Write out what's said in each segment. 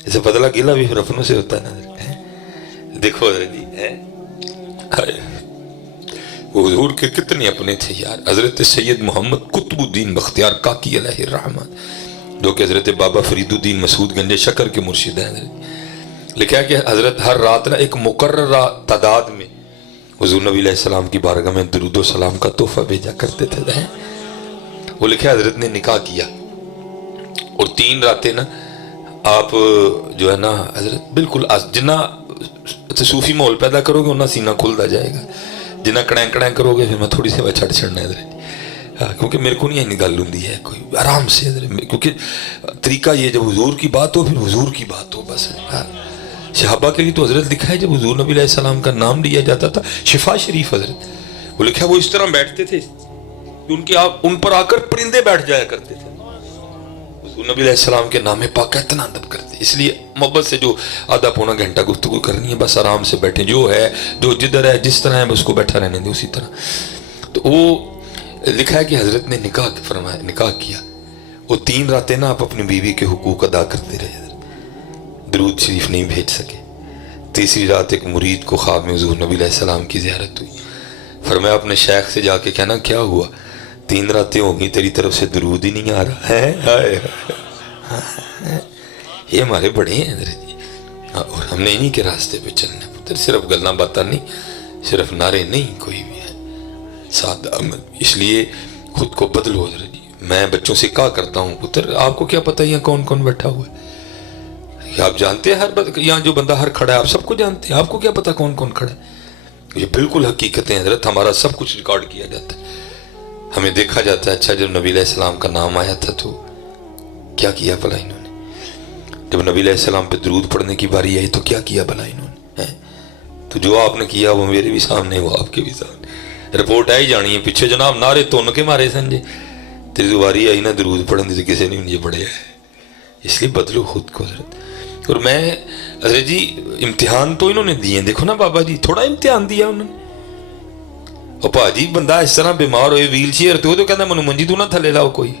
जैसे बदला गिला भी फिर अपनों से होता है ना। देखो जी है वो हुजूर के कितने अपने थे यार। हजरत सैयद मोहम्मद कुतुबुद्दीन बख्तियार काकी अलैहि रहमत, जो कि हजरत बाबा फरीदुद्दीन मसूद गंजे शकर के मुर्शिद हैं, लिखा है कि हजरत हर रात ना एक मुकर्ररा तादाद में हुजूर नबी अलैहि सलाम की बारगाह में दुरूद सलाम का तोहफा भेजा करते थे। वो लिखा हजरत ने निकाह किया और 3 रातें ना आप जो है ना हजरत बिल्कुल जिन्ना सूफी माहौल पैदा करोगे उन्ना सीना खुलता जाएगा, जिन्ना कड़ैं कड़ैं करोगे फिर मैं थोड़ी सेवा छड़ छड़ना इधर। हाँ, क्योंकि मेरे को नहीं इतनी गल होंगी है कोई आराम से इधर, क्योंकि तरीका ये जब हुजूर की बात हो फिर हुजूर की बात हो बस। हाँ, सहाबा के लिए तो हजरत लिखा है जब हुजूर नबी अलैहि सलाम का नाम लिया जाता था शिफा शरीफ हजरत, वो लिखा है वो इस तरह बैठते थे उनके आप उन पर आकर परिंदे बैठ जाया करते थे। नबी अलैहि सलाम के नाम पाक का इतना अदब करते, इसलिए मोहब्बत से जो आधा पौना घंटा गुफ्तगू करनी है बस आराम से बैठे, जो है जो जिधर है जिस तरह है उसको बैठा रहने दे उसी तरह। तो वो लिखा है कि हजरत ने निकाह फरमाया, निकाह किया। वो 3 रातें ना आप अपनी बीवी के हुकूक अदा करते रहे, दरूद शरीफ नहीं भेज सके। तीसरी रात एक मुरीद को ख्वाब में हुजूर नबी अलैहि सलाम की ज़ियारत हुई। फरमाया अपने शेख से जाके कहना क्या हुआ, 3 रातें हो गई तेरी तरफ से दरूद ही नहीं आ रहा है। ये हमारे बड़े हैं जी, और हमने इन्हीं के रास्ते पे चलना है पुत्र, सिर्फ गल्ला बातें नहीं, सिर्फ नारे नहीं, कोई भी है सादा अमल। इसलिए खुद को बदलो जी। मैं बच्चों से कहा करता हूँ पुत्र आपको क्या पता यहाँ कौन कौन बैठा हुआ है, आप जानते हैं हर यहाँ जो बंदा हर खड़ा है आप सबको जानते हैं, आपको क्या पता कौन कौन खड़ा है। ये बिल्कुल हकीकत है हजरत, हमारा सब कुछ रिकॉर्ड किया जाता है, हमें देखा जाता है। अच्छा जब नबी अलैहि सलाम का नाम आया था तो क्या किया भला इन्होंने, जब नबी अलैहि सलाम पे दरूद पढ़ने की बारी आई तो क्या किया भला इन्होंने, तो जो आपने किया वो मेरे भी सामने वो आपके भी सामने, रिपोर्ट आई जानी है पीछे जनाब नारे तुन के मारे सन जे, तेरी दुबारी आई ना दरूद पढ़ने से किसी ने मुझे पढ़े है। इसलिए बदलो खुद को हजरत। और मैं अरे जी इम्तिहान तो इन्होंने दिए, देखो ना बाबा जी थोड़ा इम्तिहान दिया उन्होंने। और भाजी बंदा इस तरह बीमार होए व्हील चेयर तो कहना मनु मंजी तू ना थले लाओ कोई,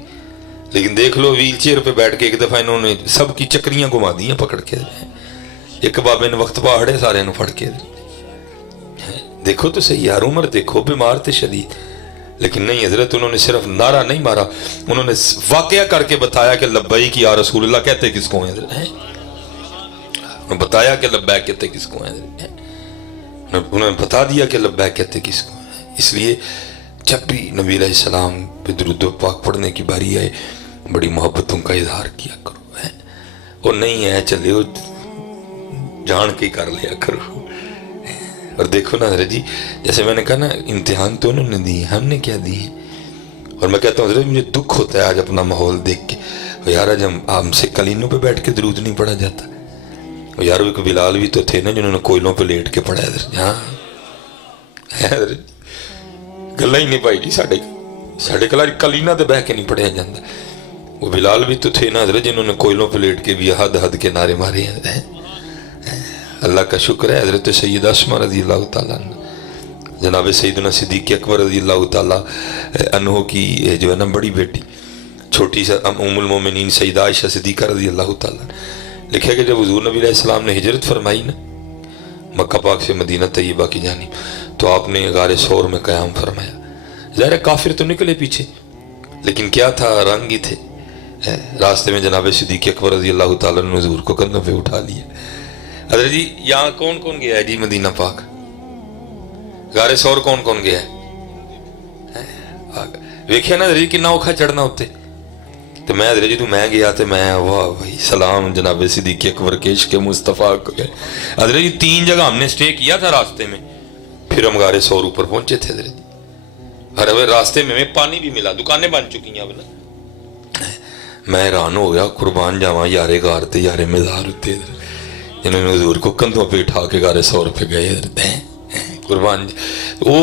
लेकिन देख लो व्हील चेयर पे बैठ के एक दफा इन्होंने सब की चक्रियां घुमा दी पकड़ के, एक बाबे ने वक्त पहाड़े सारे फड़ के। देखो तो सही यार उम्र देखो, बीमार थे शदीद, लेकिन नहीं हजरत उन्होंने सिर्फ नारा नहीं मारा, उन्होंने वाकया करके बताया कि लब्बैक या रसूलल्लाह कहते किसको हैं, बताया कि लब्बैक कहते किसको हैं, उन्होंने बता दिया कि लब्बैक कहते किसको हैं। इसलिए जब भी नबी अलैहिस्सलाम पे दुरूद पाक पढ़ने की बारी आए बड़ी मोहब्बतों का इजहार किया करो, है और नहीं है चले वो जान के कर लिया करो। और देखो ना हजरत जी जैसे मैंने कहा ना इम्तिहान तो उन्होंने दिए, हमने क्या दिए। और मैं कहता हूँ हजरत मुझे दुख होता है आज अपना माहौल देख के, यार आज हमसे कलीनों पे बैठ के दरूद नहीं पढ़ा जाता। और यार एक बिलाल भी तो थे ना जिन्होंने कोयलों पे लेट के पढ़ा है, हाँ गल्ला ही नहीं पाई जी साढ़े कला कलीना तो बह के नहीं पढ़िया जाता। वो बिलाल भी तो थे ना हजरत जिन्होंने कोयलों पे लेट के भी हद हद के नारे मारे हैं। अल्लाह का शुक्र है हजरत सैयद अस्मा रज़ी अल्लाह ताला जनाब सैयदना सिद्दीक़ अकबर रज़ी अल्लाह ताला अन्हो की जो है ना बड़ी बेटी छोटी सा उम्मुल मोमिनीन सैयदा आयशा सिद्दीक़ा रज़ी अल्लाह ताला लिखा कि जब हुज़ूर नबी अलैहिस्सलाम ने हिजरत फरमाई ना मक्का पाक से मदीना तैयबा की जानिब, तो आपने गारे सौर में क़याम फरमाया। ज़ाहिर काफिर तो निकले पीछे, लेकिन क्या था रंग ही थे। रास्ते में जनाब सिद्दीक़ अकबर रज़ी अल्लाह ताला ने हुज़ूर को कंधों पे उठा लिया। हज़रत जी यहाँ कौन कौन गया है जी मदीना पाक, गारे सौर कौन कौन गया है वेख्या ना हज़रत जी कितना औखा चढ़ना उत्ते। तो मैं हज़रत जी तू मैं गया तो मैं वाह भाई सलाम जनाब सिद्दीक़ अकबर केश के मुस्तफ़ा को गए। हज़रत जी 3 जगह हमने स्टे किया था रास्ते में, फिर हम गारे सौर ऊपर पहुंचे थे हज़रत जी। हर रास्ते में पानी भी मिला, दुकानें बन चुकी हैं अब ना। मैं हैरान हो गया, कुर्बान जावा यारे गार ते यारे मज़ार उत्ते जिन्होंने हुजूर को कंधों पे उठा के गारे सौर पे गए कुर्बान। वो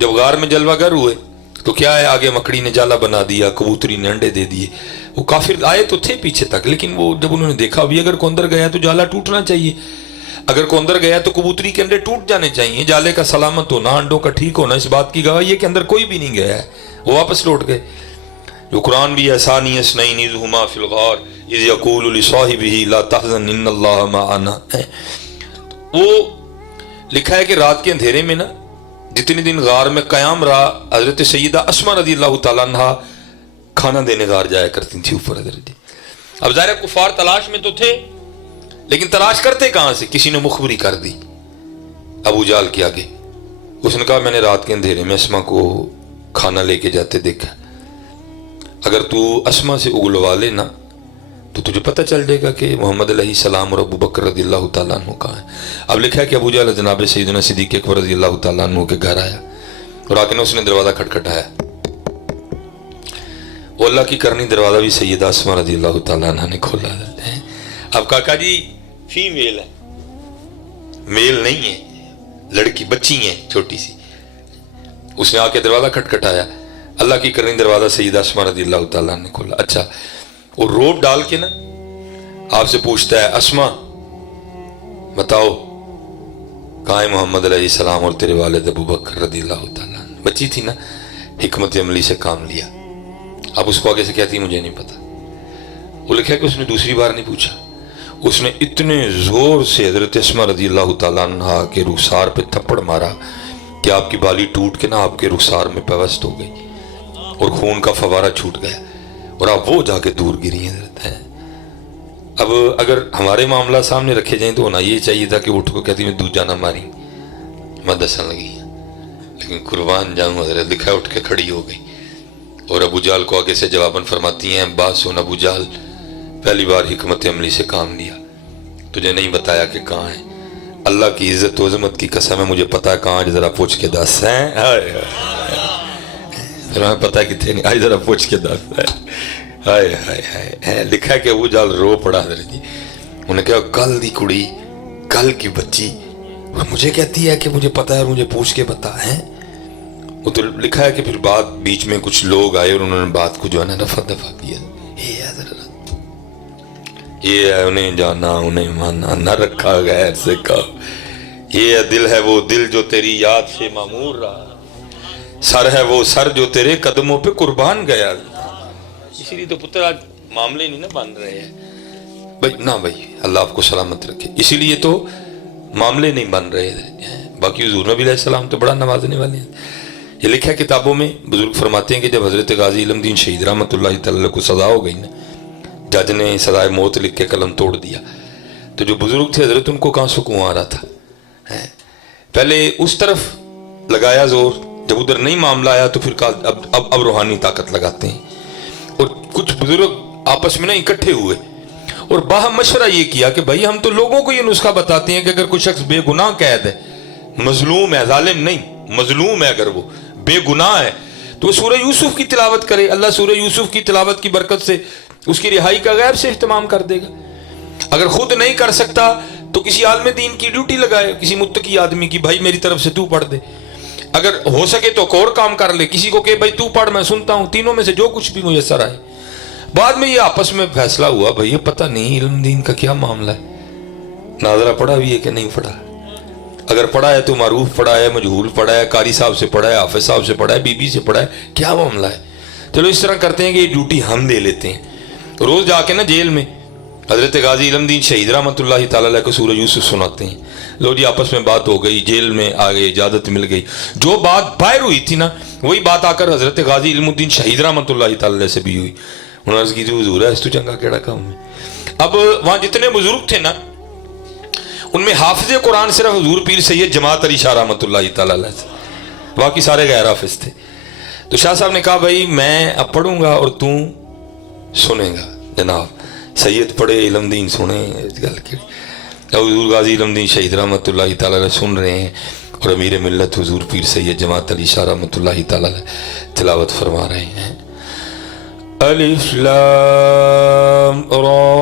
जब गार में जलवागर हुए तो क्या है आगे मकड़ी ने जाला बना दिया, कबूतरी ने अंडे दे दिए। वो काफिर आए तो थे पीछे तक, लेकिन वो जब उन्होंने देखा अभी अगर को अंदर गया तो जाला टूटना चाहिए, अगर को अंदर गया तो कबूतरी के अंडे टूट जाने चाहिए, जाले का सलामत होना अंडों का ठीक होना इस बात की गवाही है कि अंदर कोई भी नहीं गया है। वो वापस लौट गए। जो कुरान भी है सानी इसनैन इज़ हुमा फिल गार, اذ یقول لصاحبہ لا تحزن ان اللہ معنا. وہ لکھا ہے کہ رات کے اندھیرے میں نا جتنے دن غار میں قیام رہا حضرت سیدہ اسماء رضی اللہ تعالیٰ عنہ کھانا دینے غار جایا کرتی تھی اوپر حضرت. اب ظاہر کفار تلاش میں تو تھے لیکن تلاش کرتے کہاں سے؟ کسی نے مخبری کر دی ابو جہل کے آگے. اس نے کہا میں نے رات کے اندھیرے میں اسماء کو کھانا لے کے جاتے دیکھا, اگر تو اسماء سے اگلوا لے نا تو تجھے پتہ چل جائے گا کہ محمد علیہ السلام اور ابو بکر رضی اللہ تعالیٰ عنہ کہاں ہیں. اب لکھا ہے کہ ابو جہل جناب سیدنا صدیق اکبر رضی اللہ تعالیٰ عنہ کے گھر آیا اور آ کے اس نے دروازہ کھٹکھٹایا. وہ اللہ کی کرنی دروازہ بھی سیدہ اسماء رضی اللہ تعالیٰ عنہ نے کھولا ہے. اب کاکا جی فیمیل ہے, میل نہیں ہے, لڑکی بچی ہیں چھوٹی سی. اس نے آ کے دروازہ کھٹکھٹایا, اللہ کی کرنی دروازہ سیدہ اسماء رضی اللہ تعالیٰ نے کھولا. اچھا وہ روب ڈال کے نا آپ سے پوچھتا ہے اسماء بتاؤ کہاں ہے محمد علیہ السلام اور تیرے والد ابو بکر رضی اللہ تعالیٰ. بچی تھی نا, حکمت عملی سے کام لیا. اب اس کو آگے سے کہتی مجھے نہیں پتا. وہ لکھا ہے کہ اس نے دوسری بار نہیں پوچھا, اس نے اتنے زور سے حضرت اسماء رضی اللہ تعالیٰ عنہ کے رخسار پہ تھپڑ مارا کہ آپ کی بالی ٹوٹ کے نا آپ کے رخسار میں پیوست ہو گئی اور خون کا فوارہ چھوٹ گیا اور آپ وہ جا کے دور گری ہیں. اب اگر ہمارے معاملہ سامنے رکھے جائیں تو ہونا یہ چاہیے تھا کہ اٹھ کو کہتی میں دودھ جانا ماری میں دسن لگی, لیکن قربان جاؤں حضرت لکھا ہے اٹھ کے کھڑی ہو گئی اور ابو جہل کو آگے سے جواباً فرماتی ہیں بات سن ابو جہل پہلی بار حکمت عملی سے کام لیا, تجھے نہیں بتایا کہ کہاں ہے. اللہ کی عزت و عظمت کی قسم ہے مجھے پتا ہے کہاں ہے, ذرا پوچھ کے دس ہیں. ہمیں پتا ہے کتنے نہیں, آج ذرا پوچھ کے دس ہے. ہائے ہائے ہائے. لکھا ہے کہ ابو جہل رو پڑا حضرت جی. انہوں نے کہا کل دی کڑی کل کی بچی اور مجھے کہتی ہے کہ مجھے پتا ہے اور مجھے پوچھ کے بتا ہے. وہ تو لکھا ہے کہ پھر بات بیچ میں کچھ لوگ آئے اور انہوں نے بات کو جو ہے نا رفع دفع کیا. یہ ہے انہیں جانا انہیں مانا نہ رکھا غیر سے کہا. یہ دل ہے وہ دل جو تیری یاد سے معمور رہا, سر ہے وہ سر جو تیرے قدموں پہ قربان گیا. اسی لیے تو پتر آج معاملے نہیں نا بن رہے ہیں بھائی, نہ بھائی اللہ آپ کو سلامت رکھے. اسی لیے تو معاملے نہیں بن رہے ہیں. باقی حضور نبی علیہ السلام تو بڑا نوازنے والے ہیں. یہ لکھا ہے کتابوں میں بزرگ فرماتے ہیں کہ جب حضرت غازی علم دین شہید رحمۃ اللہ تعالی کو سزا ہو گئی نا, جج نے سزائے موت لکھ کے قلم توڑ دیا, تو جو بزرگ تھے حضرت ان کو کہاں سکون آ رہا تھا. پہلے اس طرف لگایا زور, جب ادھر نہیں معاملہ آیا تو پھر اب روحانی طاقت لگاتے ہیں. اور کچھ بزرگ آپس میں نا اکٹھے ہوئے اور باہم مشورہ یہ کیا کہ بھائی ہم تو لوگوں کو یہ نسخہ بتاتے ہیں کہ اگر کوئی شخص بے گناہ قید ہے, مظلوم ہے, ظالم نہیں, مظلوم ہے, اگر وہ بے گناہ ہے تو وہ سورہ یوسف کی تلاوت کرے, اللہ سورہ یوسف کی تلاوت کی برکت سے اس کی رہائی کا غیب سے اہتمام کر دے گا. اگر خود نہیں کر سکتا تو کسی عالم دین کی ڈیوٹی لگائے, کسی متقی آدمی کی, بھائی میری طرف سے تو پڑھ دے. اگر ہو سکے تو ایک اور کام کر لے, کسی کو کہ بھائی تو پڑھ میں سنتا ہوں, تینوں میں سے جو کچھ بھی میسر آئے. بعد میں یہ آپس میں فیصلہ ہوا بھائی یہ پتہ نہیں علم دین کا کیا معاملہ ہے, ناظرہ پڑھا بھی ہے کہ نہیں پڑھا. اگر پڑھا ہے تو معروف پڑھا ہے, مجہول پڑھا ہے, قاری صاحب سے پڑھا ہے, حافظ صاحب سے پڑھا ہے, بی بی سے پڑھا ہے, کیا معاملہ ہے. چلو اس طرح کرتے ہیں کہ یہ ڈیوٹی ہم دے لیتے ہیں. روز جا کے نا جیل میں حضرت غازی علم دین شہید رحمۃ اللہ تعالیٰ علیہ کو سورہ یوسف سناتے ہیں. لو جی آپس میں بات ہو گئی, جیل میں آ گئے, اجازت مل گئی, جو بات باہر ہوئی تھی نا وہی بات آ کر حضرت غازی علم الدین شہید رحمۃ اللہ تعالیٰ علیہ سے بھی ہوئی. انہوں نے عرض کی تھی حضور ہے اس تو چنگا کیڑا کام ہے. اب وہاں جتنے بزرگ تھے نا ان میں حافظ قرآن صرف حضور پیر سید جماعت علی شاہ رحمۃ اللہ تعالیٰ علیہ سے, باقی سارے غیر حافظ تھے. تو شاہ صاحب نے کہا بھائی میں اب پڑھوں گا اور تو سنے گا. جناب سید پڑھے علم دین سنے, حضور غازی علم دین شہید رحمۃ اللہ تعالیٰ علیہ سن رہے ہیں اور امیر ملت حضور پیر سید جماعت علی شاہ رحمۃ اللہ تعالیٰ علیہ تلاوت فرما رہے ہیں. الف لام را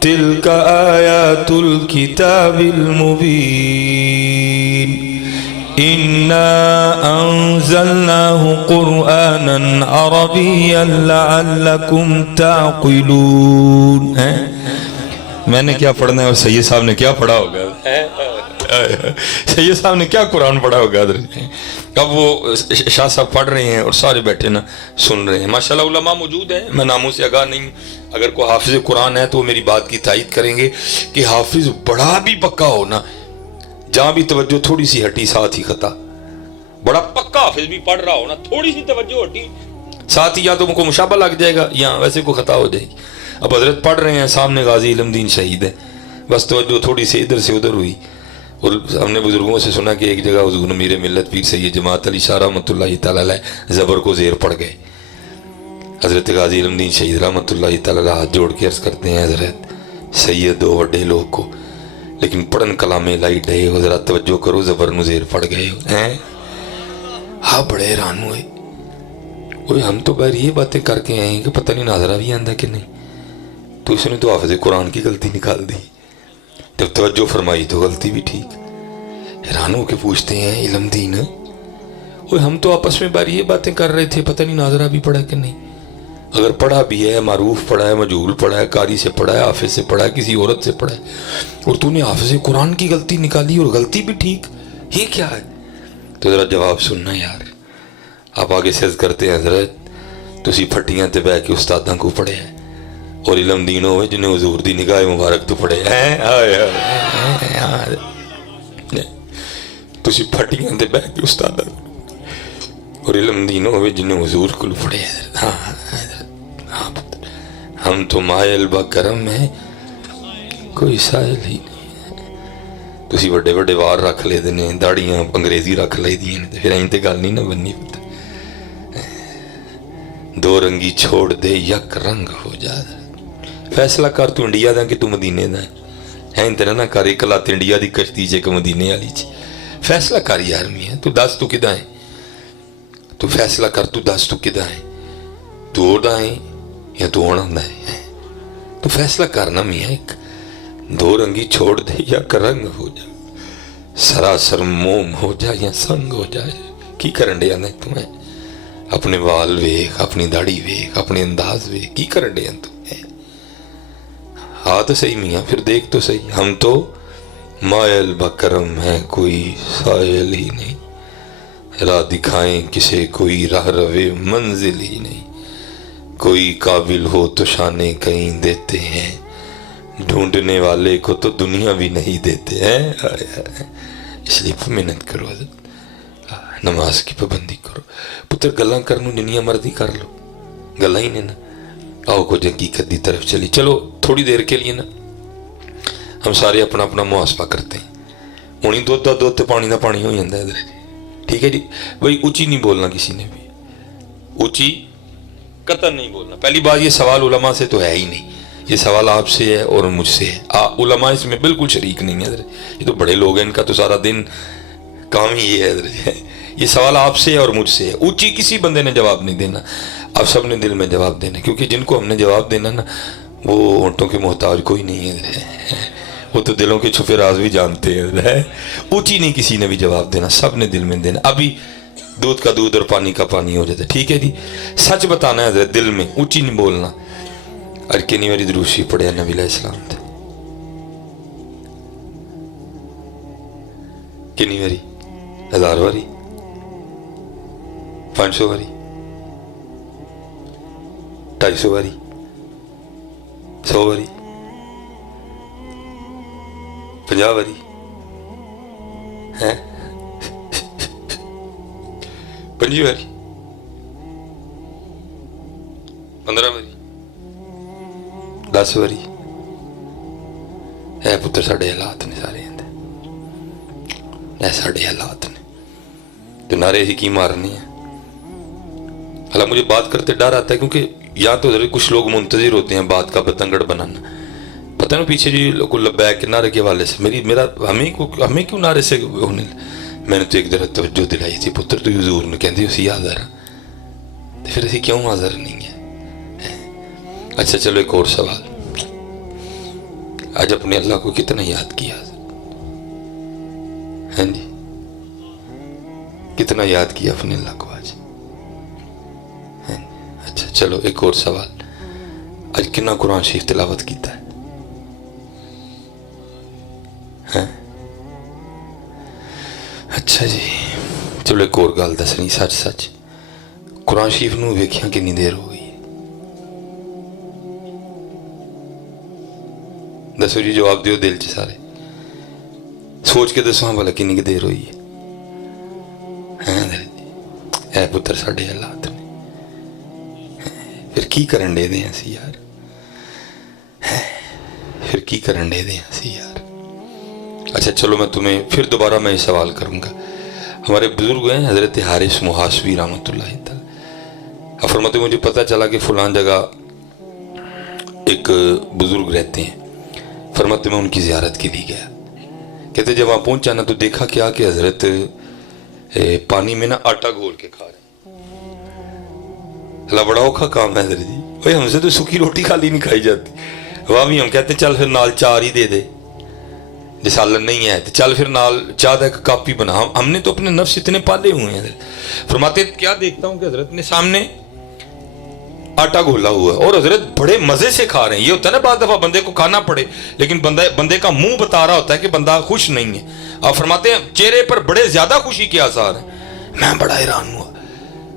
تلک آیات الکتاب المبین انا انزلناه قرآنا عربیا لعلکم تعقلون. میں نے کیا پڑھنا ہے اور سید صاحب نے کیا پڑھا ہوگا. सैयद साहब ने क्या कुरान पढ़ा होगा। अब वो शाह साहब पढ़ रहे हैं और सारे बैठे ना सुन रहे हैं। माशाल्लाह उलमा मौजूद हैं, मैं नामों से आगाह नहीं। अगर कोई हाफिज कुरान है तो मेरी बात की तायद करेंगे कि हाफिज बड़ा भी पक्का हो ना, जहाँ भी तवज्जो थोड़ी सी हटी साथ ही खता। बड़ा पक्का हाफिज भी पढ़ रहा हो ना, थोड़ी सी तवज्जो हटी साथ ही या तो उनको मुशाबा लग जाएगा या वैसे को खता हो जाएगी। अब हजरत पढ़ रहे हैं, सामने गाजी इल्मुद्दीन शहीद है, बस तवज्जो थोड़ी सी इधर से उधर हुई। और हमने बुजुर्गों से सुना कि एक जगह हुज़ूर मीर मिल्लत पीर सैयद जमात अली शाह रहमतुल्लाहि तआला अलैह ज़बर को ज़ेर पड़ गए। हज़रत गाजी इल्मुद्दीन शहीद रहमतुल्लाहि तआला अलैह हाथ जोड़ के अर्ज़ करते हैं, हज़रत सैयद दो वड्डे लोग को, लेकिन पढ़न कलामे लाई डे हो, ज़रा तवज्जो करो, ज़बर नू ज़ेर पड़ गए हैं। हाँ बड़े हैरान हुए, ओए हम तो बाहर ये बातें करके आए हैं कि पता नहीं नाजरा भी आंदा कि नहीं, तो इसने तो हाफ़िज़ कुरान की गलती निकाल दी। जब तवज्जो फरमाई तो गलती भी ठीक। हैरान होकर पूछते हैं इल्मुद्दीन, ओए हम तो आपस में बार ये बातें कर रहे थे, पता नहीं नाजरा भी पढ़ा कि नहीं। अगर पढ़ा भी है, मारूफ पढ़ा है, मजहूल पढ़ा है, कारी से पढ़ा है, हाफिज से पढ़ा है, किसी औरत से पढ़ा है, और तूने हाफिज कुरान की गलती निकाली और गलती भी ठीक, ये क्या है? तो ज़रा जवाब सुनना यार। आप आगे से करते हैं, हज़रत तुसी फट्टियां ते बह के उस्तादां को पढ़े है और इल्मुद्दीन होवे जिन्हें हुजूर दी निगाह मुबारक तो पढ़े हैं। तुसी फट्टियां ते बह के उस्तादां और इल्मुद्दीन होवे जिन्हें हुजूर को पढ़े है। हाँ हम तो मायल बकरम है, कोई साइल ही नहीं। तुसी बड़े बड़े वार रख लेते ने, दाड़ियां अंग्रेजी रख ली दी ने, फिर ऐं ते गल नहीं ना बननी। दो रंगी छोड़ दे यक रंग हो जा, फैसला कर तू इंडिया दा कि तू मदीने दा है। तेरा ना कर एक लत इंडिया दी कश्ती च एक मदीने वाली च, फैसला कर यार मियां, तू दस तू किदा है, तू फैसला कर, तू दस तू किदा है, तू ओदा है या तू होना है, तू फैसला करना मियां। एक दो रंगी छोड़ दे यक रंग हो जा, सरासर मोम हो जा या संग हो जाए। की करन दिया ने तू? अपने वाल वेख, अपनी दाढ़ी वेख, अपने अंदाज वेख, की करन दिया तू? हाँ तो सही मियाँ, फिर देख तो सही। हम तो मायल बकरम है, कोई सायल ही नहीं, राह दिखाएं किसे कोई राह रवे मंजिल ही नहीं, कोई काबिल हो तो शाने कहीं देते हैं, ढूंढने वाले को तो दुनिया भी नहीं देते हैं। इसलिए मेहनत करो, नमाज की पाबंदी करो पुत्र, गल्लां करनू जिन्नियां मर्जी कर लो, गल्लां ही ने ना। आओ कुछ हकीकत की तरफ चली। चलो थोड़ी देर के लिए ना हम सारे अपना अपना मुहासबा करते हैं। हुणी दुध का दुध, पानी का पानी हो जाता है इधर। ठीक है जी भाई, ऊंची नहीं बोलना किसी ने भी, ऊंची कतन नहीं बोलना। पहली बात, ये सवाल उलमा से तो है ही नहीं, ये सवाल आपसे है और मुझसे है। उलमा इसमें बिल्कुल शरीक नहीं है। ये तो बड़े लोग हैं, इनका तो सारा दिन काम ही ये है। ये सवाल आपसे है और मुझसे है। ऊंची किसी बंदे ने जवाब नहीं देना, आप सब ने दिल में जवाब देना, क्योंकि जिनको हमने जवाब देना ना वो होंठों के मोहताज कोई नहीं है, वो तो दिलों के छुपे राज भी जानते हैं। ऊंची नहीं किसी ने भी जवाब देना, सब ने दिल में देना। अभी दूध का दूध और पानी का पानी हो जाता है। ठीक है जी, सच बताना है दिल में, ऊंची नहीं बोलना। और कितनी बारी दुरूद शरीफ पढ़िया नबी अलैहिस्सलाम थे? कितनी बारी? 1000 बारी, 500 बारी, 250 बारी, 100 बारी, 50 बारी है, 25 बारी, 15 बारी, 10 बारी है। पुत्र साढ़े हालात ने सारे, साढ़े हालात ने तो नारे ही की मारने हैं। हालांकि मुझे बात करते डर आता है, क्योंकि या तो कुछ लोग मुंतजिर होते हैं बात का बतंगड़ बनाना। पता नहीं पीछे जी को लब्बैक के नारे के हवाले से हमें क्यों नारे से होने। मैंने तो एक तरह तवज्जो दिलाई थी, पुत्र तू हुजूर ने कहते उसी हाज़र, तो फिर असी क्यों हाज़र नहीं है? अच्छा चलो एक और सवाल, आज अपने अल्लाह को कितना याद किया? हाँ जी, कितना याद किया अपने अल्लाह को आज? अच्छा चलो एक और सवाल, आज कितना कुरान शरीफ तिलावत किया है? अच्छा जी, चलो एक और गल दसनी सच सच, कुरान शरीफ नूं वेखिया कितनी देर हो गई? दसो जी, जवाब दिओ दिल च सारे, सोच के दसो भला कितनी देर हुई है? है पुत्र साडे हालात ने, फिर की करन दे दे असीं यार, फिर की करन दे दे असीं यार। अच्छा चलो मैं तुम्हें फिर दोबारा मैं सवाल करूंगा। हमारे बुजुर्ग हैं हजरत हारिस मुहासवी रहमतुल्लाह तआला, फरमाते मुझे पता चला कि फलां जगह एक बुजुर्ग रहते हैं, फरमाते मैं उनकी ज़ियारत के लिए गया। कहते जब वहाँ पहुंचा ना तो देखा क्या कि हजरत पानी में ना आटा घोल के खा रहे हैं। बड़ा औखा काम है हजरत जी, भाई हमसे तो सूखी रोटी खाली नहीं खाई जाती। वहाँ भी हम कहते चल फिर नाल चार ही दे दे, जो सालन नहीं है तो चल फिर नाल चाह का एक कप ही बना। हमने तो अपने नफ्स इतने पाले हुए हैं। फरमाते क्या देखता हूँ कि हजरत ने सामने आटा घोला हुआ है और हजरत बड़े मजे से खा रहे हैं। ये होता है ना बाद दफा बंदे को खाना पड़े लेकिन बंदे का मुंह बता रहा होता है कि बंदा खुश नहीं है। आप फरमाते हैं चेहरे पर बड़े ज्यादा खुशी के आसार हैं। मैं बड़ा हैरान हुआ,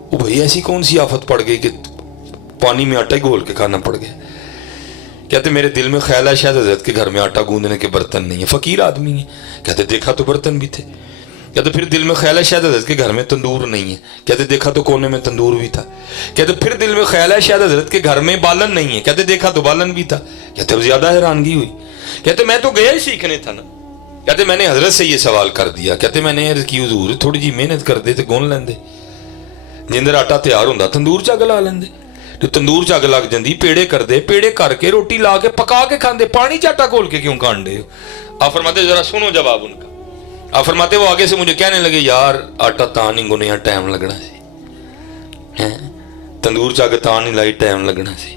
वो भाई ऐसी कौन सी आफत पड़ गई कि पानी में आटा घोल के खाना पड़ गया। कहते मेरे दिल में ख्याल है शायद हजरत के घर में आटा गूंदने के बर्तन नहीं है, फकीर आदमी है। कहते देखा तो बर्तन भी थे। कहते फिर दिल में ख्याल है शायद हजरत के घर में तंदूर नहीं है। कहते देखा तो कोने में तंदूर भी था। कहते फिर दिल में ख्याल है शायद हजरत के घर में बालन नहीं है। कहते देखा तो बालन भी था। कहते अब ज्यादा हैरानगी हुई। कहते मैं तो गया ही सीखने था ना। कहते मैंने हजरत से ये सवाल कर दिया। कहते मैंने अर्ज की हुजूर थोड़ी जी मेहनत कर दे तो गुन लेंदे, जिंदर आटा तैयार होंदा तंदूर च अग ला लेंदे। तो तंदूर च अग लग जाती, पेड़े करते, पेड़े करके रोटी ला के पका के खाते, पानी च आटा घोल के क्यों खान दे हो? आप फरमाते जरा सुनो जवाब उनका। आप फरमाते वो आगे से मुझे कहने लगे यार आटा ता नहीं गुने टाइम लगना सी, हैं तंदूर च अग ता नहीं लाई टाइम लगना सी,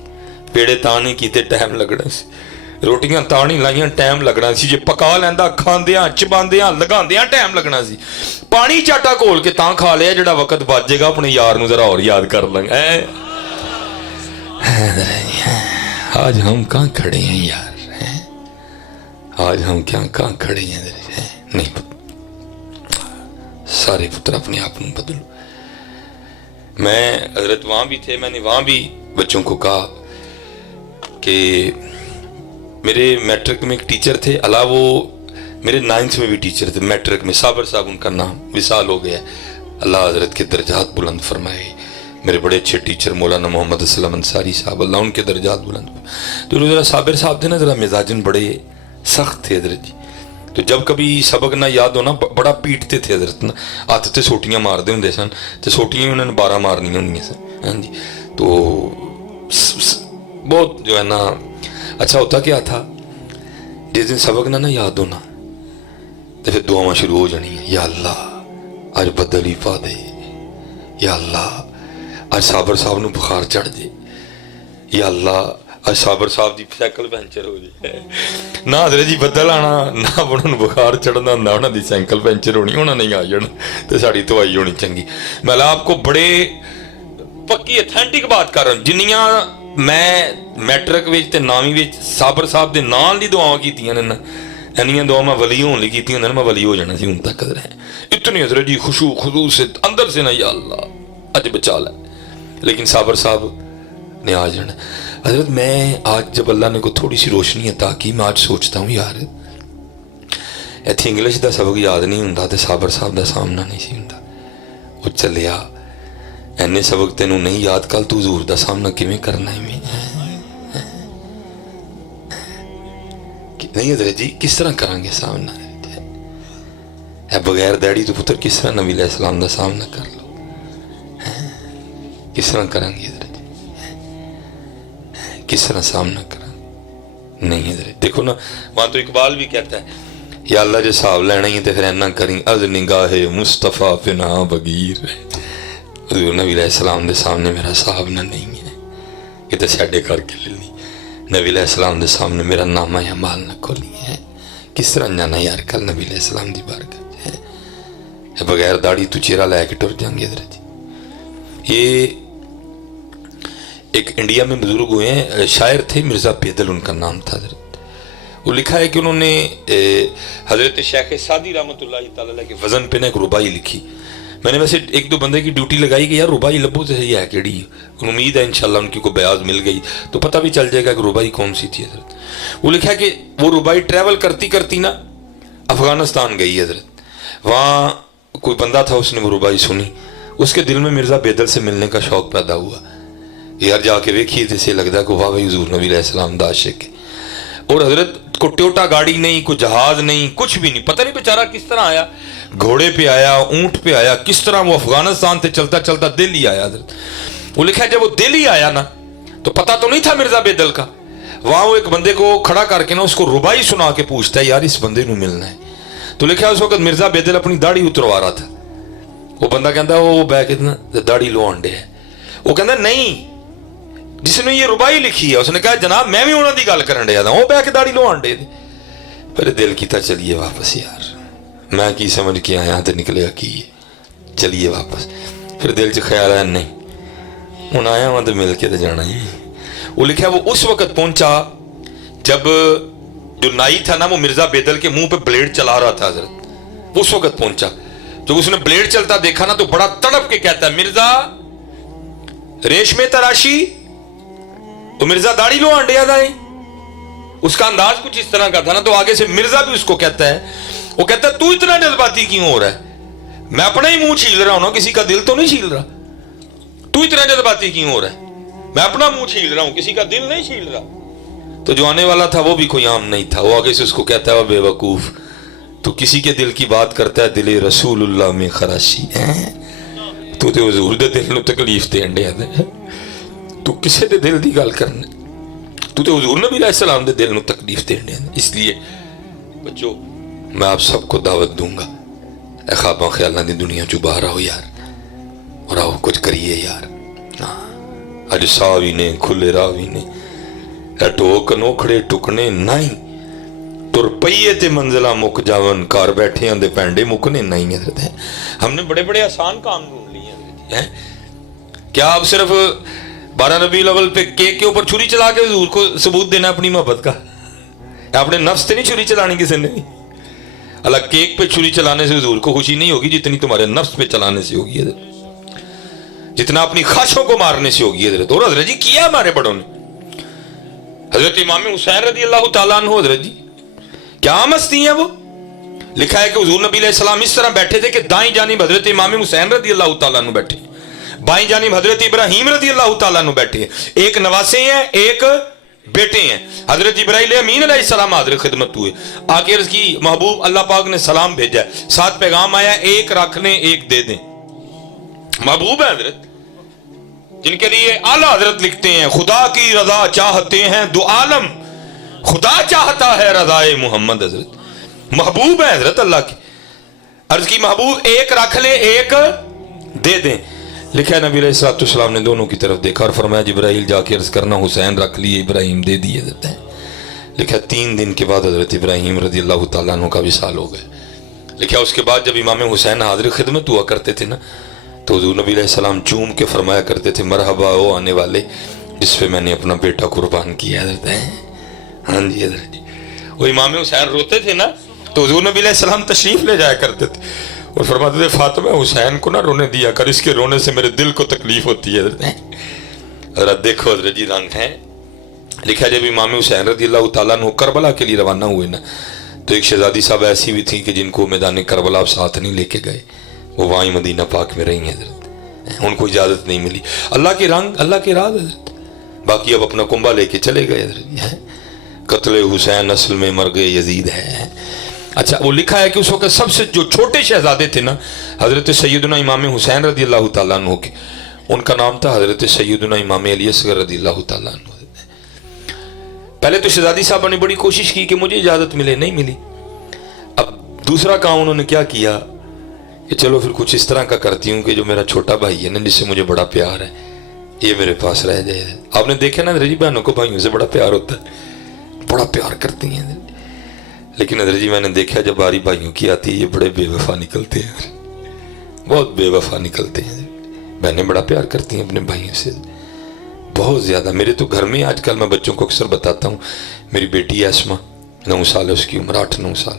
पेड़े ता नहीं कीते टाइम लगना सी, रोटियां ता नहीं लाइयां टाइम लगना सी, जे पका लैंदा खांदियां चबांदियां लगांदियां टाइम लगना सी, पानी च आटा घोल के ता खा लिया जेड़ा वक्त बच जाएगा अपने यार नूं जरा और याद कर लांगा। आज हम कहाँ खड़े हैं यार, हैं आज हम क्या कहाँ खड़े हैं? नहीं सारे पुत्र अपने आप में बदलो। मैं हजरत वहां भी थे, मैंने वहां भी बच्चों को कहा कि मेरे मैट्रिक में एक टीचर थे, अला वो मेरे 9th में भी टीचर थे मैट्रिक में, साबर साहब उनका नाम, विसाल हो गया। अल्लाह हजरत के दर्जात बुलंद फरमाए। मेरे बड़े अच्छे टीचर मौलाना मोहम्मद असलम अंसारी साहब, अल्लाह उनके दर्जात बुलंद। तो जरा साबिर साहब थे ना, जरा मिजाजन बड़े सख्त थे हजरत जी। तो जब कभी सबक ना याद होना बड़ा पीटते थे हजरत ना, हथ से सोटियां मारते होंगे सन, तो सोटियां उन्होंने 12 मारनियां होंगी सन। हाँ जी, तो बहुत जो है ना अच्छा होता क्या था, जिस दिन सबक ना याद होना तो फिर दुआवां शुरू हो जानी है। या अल्लाह अज बदल ही पा दे, या अल्लाह अज साबर साहब नूं बुखार चढ़ जे, या अल्लाह अज साबर साहब की साइकिल पैंचर हो जाए। ना हजरत जी बदल आना, ना उन्होंने बुखार चढ़ना, ना उन्होंने साइकिल पैंचर होनी, उन्होंने आ जाना तो साड़ी धुआई होनी चंगी। मैं आपको बड़े पक्की अथेंटिक बात कर रहा हूँ, जिन्नियां मैं मैट्रिक विच ते 9वीं विच साबर साहब के नाल दी दुआवां कीतियां ने ना, इन्नियां दुआ मैं वली होने लई कीतियां ने, मैं वली हो जाना सी हुण तक रहे। इतनी हजरत जी खुशू खुदू से अंदर से ना, या अल्लाह अज बचा ला। लेकिन साबर साहब ने आ जाना। हजरत मैं आज जब अल्लाह ने को थोड़ी सी रोशनी अता की, मैं आज सोचता हूँ यार इत्थे इंग्लिश का सबक याद नहीं हुंदा ते साबर साहब का सामना नहीं सी हुंदा। वो चलिया इन्ने सबक तेनों नहीं याद, कल तू हजूर का सामना किवें करना है? नहीं हजरत जी किस तरह करांगे सामना? बगैर दैड़ी तो पुत्र किस तरह नबी अलैहिस्सलाम का सामना कर लो, किस तरह करांगे हजरत जी, किस तरह सामना करांगे? नहीं हजरत देखो ना, वहां तो इकबाल भी कहता है या अल्लाह जो हिसाब लेना ही तो फिर इन्ना करी अज निगाहे मुस्तफा फिना बगीर। हजूर नबी अलैहिस्सलाम के सामने मेरा हिसाब ना नहीं है, ये तो साडे करके ले ली। नबी अलैहिस्सलाम के सामने मेरा नामा या माल न खोली है, किस तरह जाना यार कल नबी अलैहिस्सलाम की बारगाह है? बगैर दाढ़ी तू चेहरा लैके टुर जाएंगे हजरत जी। ये एक इंडिया में बुजुर्ग हुए हैं, शायर थे, मिर्जा बेदल उनका नाम था हजरत। وہ لکھا ہے کہ انہوں نے حضرت شیخ سعدی رحمۃ اللہ تعالی علیہ کے وزن پہ نا ایک ربائی لکھی. میں نے ویسے ایک دو بندے کی ڈیوٹی لگائی کہ یار ربائی لبو سے صحیح ہے کیڑی, امید ہے انشاءاللہ ان کی کوئی بیاض مل گئی تو پتہ بھی چل جائے گا کہ ربائی کون سی تھی حضرت. وہ لکھا ہے کہ وہ ربائی ٹریول کرتی کرتی نا افغانستان گئی حضرت. وہاں کوئی بندہ تھا, اس نے وہ ربائی سنی, اس کے دل میں مرزا بیدل سے ملنے کا شوق پیدا ہوا. یار جا کے ویکھیے تو اسے لگتا ہے کہ واہ بھائی حضور نبی علیہ السلام دا عاشق ہے. اور حضرت کو ٹوٹا گاڑی نہیں, کوئی جہاز نہیں, کچھ بھی نہیں, پتہ نہیں بیچارہ کس طرح آیا, گھوڑے پہ آیا, اونٹ پہ آیا, کس طرح وہ افغانستان سے چلتا چلتا دلی آیا حضرت. وہ لکھا ہے جب وہ دلی آیا نا تو پتہ تو نہیں تھا مرزا بیدل کا. وہاں وہ ایک بندے کو کھڑا کر کے نا اس کو ربائی سنا کے پوچھتا ہے یار اس بندے نو ملنا ہے. تو لکھا ہے اس وقت مرزا بیدل اپنی داڑھی اتروا رہا تھا. وہ بندہ کہتا ہے وہ بہ کے داڑھی لو آنڈے ہے. وہ کہتا نہیں, جس نے یہ ربائی لکھی ہے اس نے کہا جناب میں بھی انہوں دی گل کرن ڈیا تھا, وہ بہ کے داڑھی لو آنڈے دے. پھر دل کیتا چلیے واپس یار, میں کی سمجھ کے آیا تو نکلے کی چلیے واپس. پھر دل چ خیال آیا نہیں ہوں آیا ہوں تو مل کے تو جانا ہی. وہ لکھا وہ اس وقت پہنچا جب جو نائی تھا نا وہ مرزا بیدل کے منہ پہ بلیڈ چلا رہا تھا حضرت. اس وقت پہنچا جب اس نے بلیڈ چلتا دیکھا نا تو بڑا تڑپ کے کہتا ہے مرزا ریشمے تراشی, تو مرزا داڑھی لو آنڈیا دائیں. اس کا انداز کچھ اس طرح کا تھا نا, تو آگے سے مرزا بھی اس کو کہتا ہے, وہ کہتا ہے تو اتنا جذباتی کیوں ہو رہا ہے, میں اپنا ہی منہ چھیل رہا ہوں نا, کسی کا دل تو نہیں چھیل رہا, تو اتنا جذباتی کیوں ہو رہا ہے, میں اپنا منہ چھیل رہا ہوں کسی کا دل نہیں چھیل رہا. تو جو آنے والا تھا وہ بھی کوئی عام نہیں تھا, وہ آگے سے اس کو کہتا ہے وہ بے وقوف, تو کسی کے دل کی بات کرتا ہے دل رسول اللہ میں خراشی ہے, تو تے حضور دے دل نو تکلیف دین ڈیا دے, تو کسے دے دل دی گل کرنے, تو تے حضور نبی علیہ السلام دے دل نو تکلیف دین ڈیا دے. اس لیے بچو میں آپ سب کو دعوت دوں گا, اے خواباں خیالاں دی دنیا چوں باہر آؤ یار, اور آؤ کچھ کریے یار. اج ساوی نے کھلے راوی نے ٹوک نوکھڑے ٹکنے نہیں, تر پئیے تے منزلہ مک جاون, کار بیٹھے ہیں دے پینڈے مکنے نہیں. حضرت ہے ہم نے بڑے بڑے آسان کام ڈھونڈ لیے ہیں. کیا آپ صرف 12 ربیع الاول پہ کیک کے اوپر چھری چلا کے حضور کو ثبوت دینا اپنی محبت کا؟ آپ نے نفس سے نہیں چھری چلانی کسی نے, اللہ کیک پہ چھری چلانے سے حضور کو خوشی نہیں ہوگی جتنی تمہارے نفس پہ چلانے سے ہوگی حضرت, جتنا اپنی خواہشوں کو مارنے سے ہوگی حضرت. اور حضرت جی کیا ہمارے بڑوں نے, حضرت امام حسین رضی اللہ تعالیٰ عنہ حضرت جی کیا مستی ہیں وہ. لکھا ہے کہ حضور نبی علیہ السلام اس طرح بیٹھے تھے کہ دائیں جانب حضرت امام حسین رضی اللہ تعالیٰ عنہ بیٹھے, بائیں جانب حضرت ابراہیم رضی اللہ تعالیٰ عنہ بیٹھے, ایک نواسے ہیں ایک بیٹے ہیں. حضرت ابراہیم امین علیہ السلام حاضر خدمت ہوئے, آخر اس کی محبوب اللہ پاک نے سلام بھیجا ہے, 7 پیغام آیا, ایک رکھ لیں ایک دے دیں. محبوب ہے حضرت جن کے لیے اعلیٰ حضرت لکھتے ہیں خدا کی رضا چاہتے ہیں دو عالم, خدا چاہتا ہے رضائے محمد. حضرت محبوب ہے حضرت اللہ کی, عرض کی محبوب ایک رکھ لیں ایک دے دیں. لکھا ہے نبی علیہ السلام نے دونوں کی طرف دیکھا اور فرمایا جبرائیل جا کے عرض کرنا حسین رکھ لیے, ابراہیم دے دیے دیتے ہیں. لکھا 3 دن کے بعد حضرت ابراہیم رضی اللہ تعالیٰ عنہ کا وصال ہو گئے. لکھا اس کے بعد جب امام حسین حاضر خدمت ہوا کرتے تھے نا تو حضور نبی علیہ السلام چوم کے فرمایا کرتے تھے مرحبا او آنے والے جس پہ میں نے اپنا بیٹا قربان کیا. حضرت ہے ہاں جی حضرت جی. وہ امام حسین روتے تھے نا تو حضور نبی علیہ السلام تشریف لے جایا کرتے تھے اور فرماتے تھے فاطمہ حسین کو نہ رونے دیا کر, اس کے رونے سے میرے دل کو تکلیف ہوتی ہے. حضرت دیکھو حضرت جی رنگ ہے. لکھا جب امام حسین رضی اللہ تعالیٰ عنہ کربلا کے لیے روانہ ہوئے نا تو ایک شہزادی صاحب ایسی بھی تھی کہ جن کو میدان کربلا آپ ساتھ نہیں لے کے گئے, وہ وہیں مدینہ پاک میں رہی ہیں حضرت, ان کو اجازت نہیں ملی. اللہ کے رنگ اللہ کے راز حضرت. باقی اب اپنا کنبہ لے کے چلے گئے حضرت. قتل حسین اصل میں مرگ یزید ہے. اچھا وہ لکھا ہے کہ اس وقت سب سے جو چھوٹے شہزادے تھے نا حضرت سیدنا امام حسین رضی اللہ تعالیٰ عنہ کے, ان کا نام تھا حضرت سیدنا امام علی اصغر رضی اللہ تعالیٰ عنہ. پہلے تو شہزادی صاحبہ نے بڑی کوشش کی کہ مجھے اجازت ملے, نہیں ملی. اب دوسرا کام انہوں نے کیا کیا کہ چلو پھر کچھ اس طرح کا کرتی ہوں کہ جو میرا چھوٹا بھائی ہے نا جس سے مجھے بڑا پیار ہے یہ میرے پاس رہ جائے. آپ نے دیکھا نا حضرت جی بہنوں کو بھائیوں سے بڑا پیار ہوتا ہے, بڑا پیار کرتی ہیں. لیکن حضرت جی میں نے دیکھا جب باری بھائیوں کی آتی ہے یہ بڑے بے وفا نکلتے ہیں, بہت بے وفا نکلتے ہیں. بہنیں بڑا پیار کرتی ہیں اپنے بھائیوں سے بہت زیادہ. میرے تو گھر میں آج کل میں بچوں کو اکثر بتاتا ہوں, میری بیٹی اسما 9 साल है उसकी उम्र, 8-9 साल।